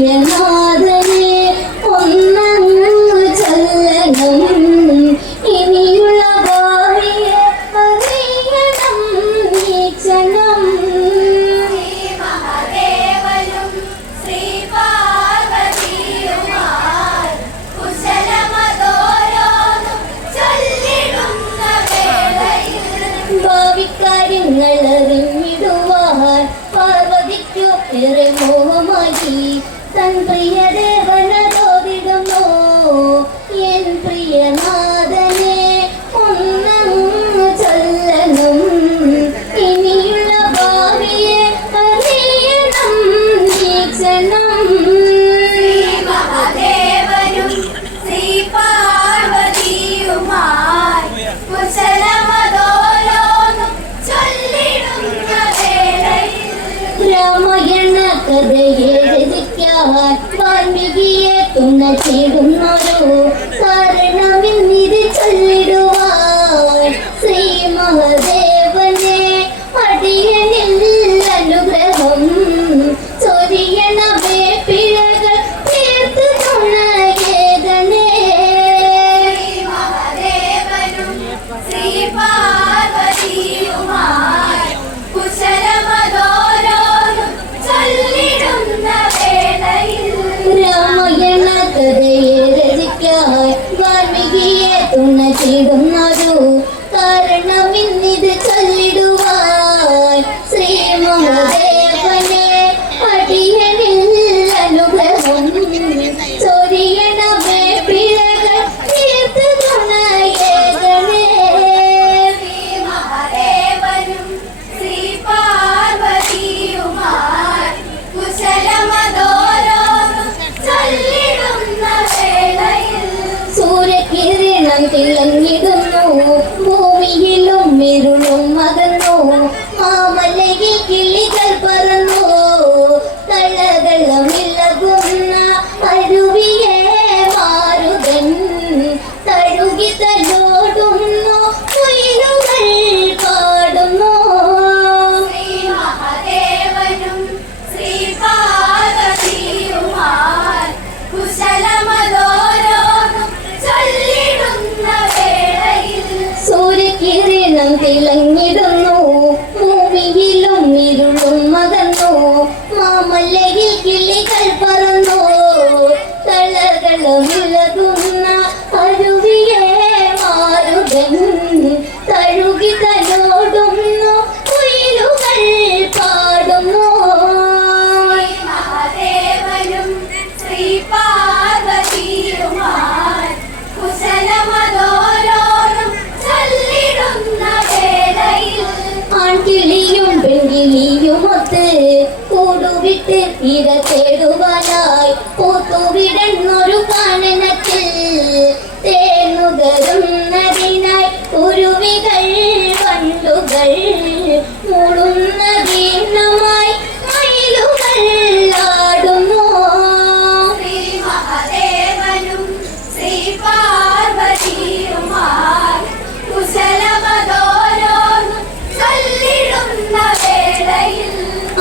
脸呢 ചേരുന്നൊരു കാരണമിന്നിത് ചൊല്ലി don't know. on. ഇര തേടുവാനായി പോത്തുവിടുന്നൊരു കാനനത്തെ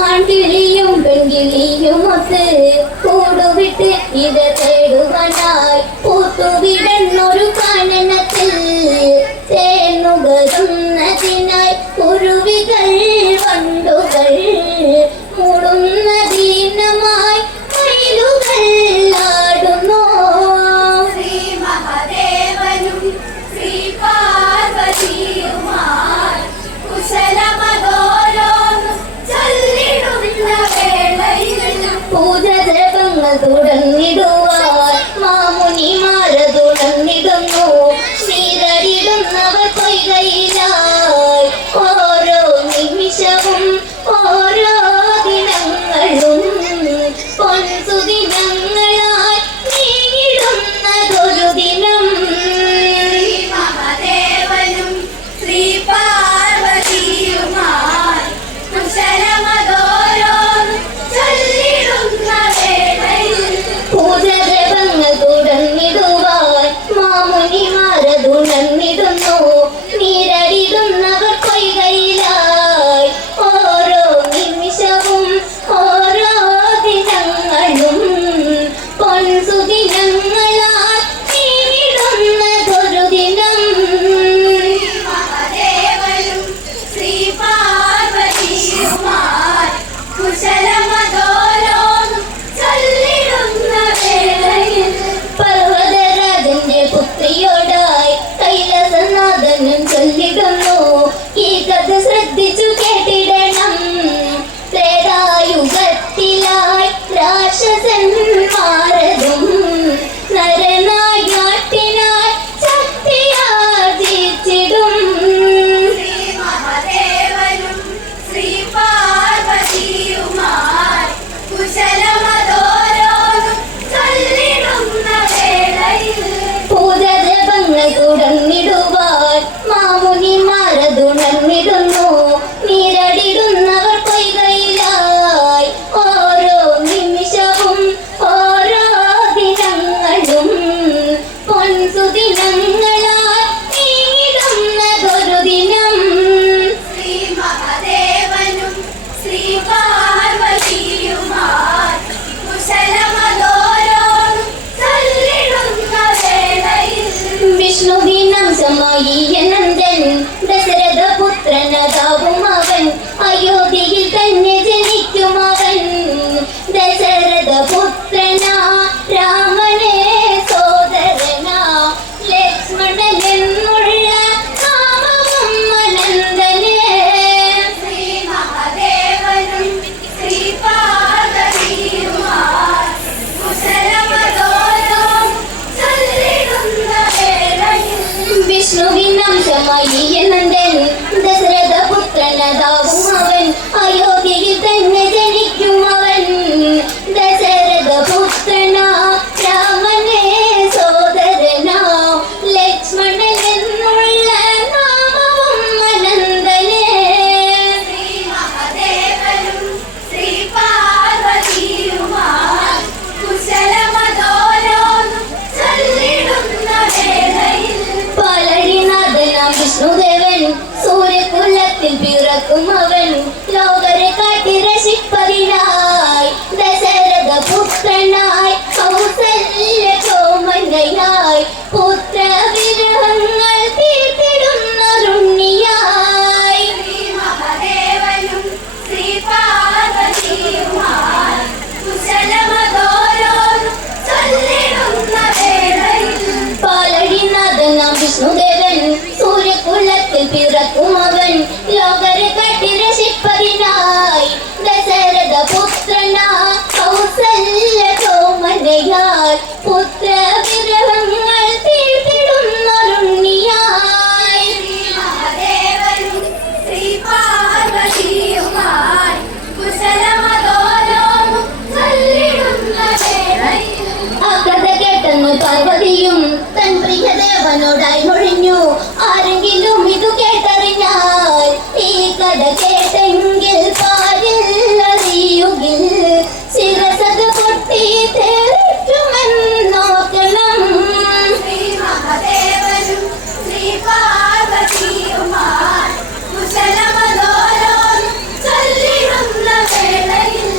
ആൺകിളിയും പെൺകിളിയും ഒത്ത് കൂടുവിട്ട് ഇത് തേടുവാനായി പൂത്തുവിടന്നൊരു കാണനത്തിൽ ചേർന്നുകരുന്നതിനാൽ 不觉这风儿多热里头。Ready, மாயி எனந்தன் தசரத സൂര്യകുലത്തിൽ പിറക്കും അവൻ ലോകരെ താനോടായി മുഴിഞ്ഞു. ആരെങ്കിലും ഇതു കേട്ടറിഞ്ഞാൽ ഈ കഥ കേട്ടെങ്കിൽ പാരില്ലറിയുകിൽ ശിരസത് പൊട്ടി തെറിക്കുമെന്നോക്കണം വേളയിൽ.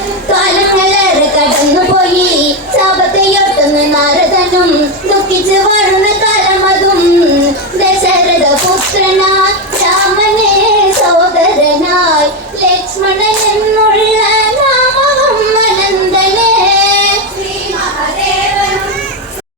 ദുഃഖിച്ചു